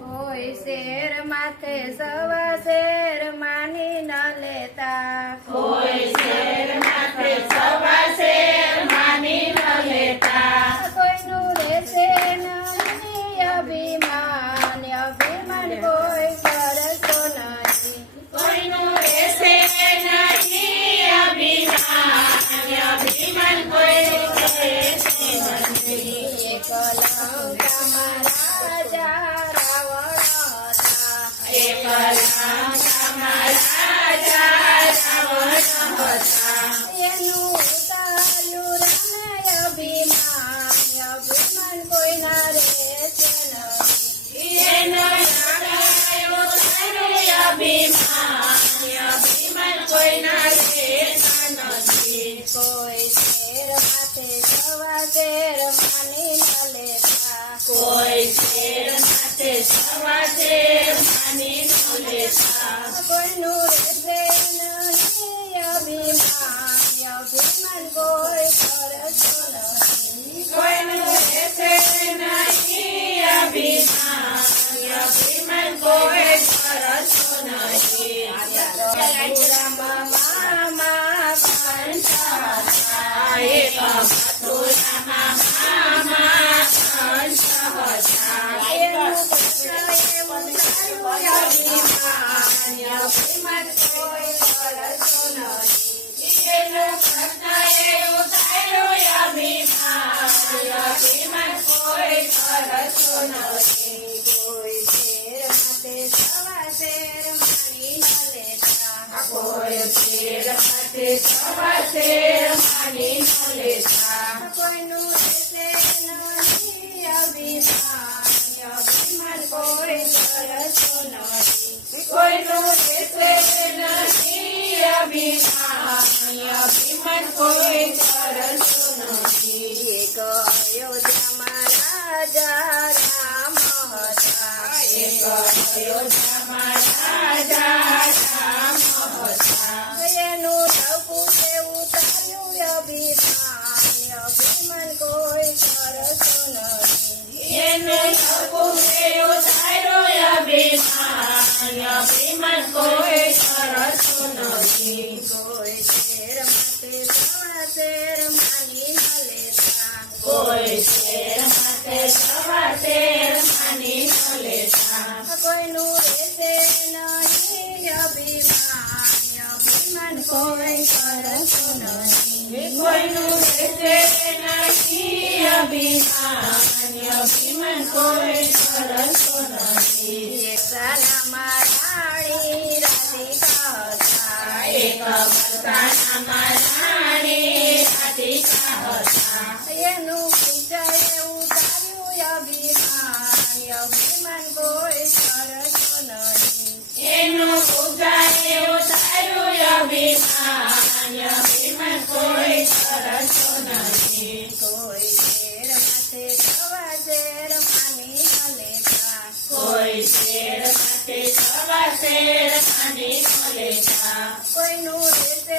કોઈ શેર માથે સવા શેર માની ન લેતા, કોઈ શેર માથે સવા શેર માની ન લેતા, કોઈનું રહેશે નહીં અભિમાન, અભિમાન કોઈ કરશો નહીં. કોઈનું રહેશે નહીં અભિમાન, અભિમાન કોઈ રહેશે નહીં. એક લંકામાં રાજા રાવણ હતા, એક લંકામાં રાજા રાવણ હતા, એનું ઉતાર્યું રામે અભિમાન, અભિમાન કોઈના રહેશે નહીં. એનો લડાયો તારો અભિમાન, અભિમાન કોઈના રહેતા નથી. કોઈ શેર માથે સવા શેર માની ન લેતા, કોઈ શેર માથે સવા શેર માની ન લેતા, કોઈનું રહેશે નહીં અભિમાન, અભિમાન કોઈ કરશો નહીં. કોઈનું રહેશે નહીં અભિમાન, અભિમાન કોઈ કરશો નહીં. મથુરામાં મામા કંઠા હતા, એક મથુરામાં મામા કંસ હતા, એનું કૃષ્ણ એવું તારું અભિમાન, અભિમાન કોઈ કરશો નહીં. એનું કૃષ્ણ એવું તારું અભિમાન, અભિમાન કોઈ કરશો નથી. કોઈ શેર માથે સવા શેર માની ન લેતા, કોઈ શેર માથે સવા શેર માની ન લેતા, કોઈનું રહેશે નહીં અભિમાન, અભિમાન કોઈ કરશો નહીં. કોઈનું રહેશે નહીં અભિમાન, અભિમાન કોઈ કરશો નથી. એક અયોધ્યામાં રાજા રામ હતા, એક અયોધ્યામાં રાજા રામ હતા, એનું ટપું તે ઉતાર્યું અભિમાન, અભિમાન કોઈ કરશો નહીં. એનું ટપું એવું તારું અભિમાન, અભિમાન કોઈ કરશો નથી. કોઈ શેર માથે સવા શેર માની ન લેતા, કોઈ શેર માથે સવા શેર માની ન લેતા, કોઈનું રહેશે નહીં અભિમાન, અભિમાન કોઈ કરશો નહીં. કોઈનું રહેશે નહીં અભિમાન, અભિમાન કોઈ કરશો નથી. એકતાનામાં રાણી રાધિકા હતા, એક બધાનામાં રાણી રાધિકા હતા, એનું પૂજાએ ઉતાર્યું અભિમાન, અભિમાન કોઈ કરશો નહીં. એનું પૂજા એવું તારું અભિમાન, અભિમાન કોઈ કરશો નથી. કોઈ શેર માથે સવા શેર માની ન લેતા, કોઈ શેર માથે સવા શેર માની ન લેતા, કોઈનું રહેશે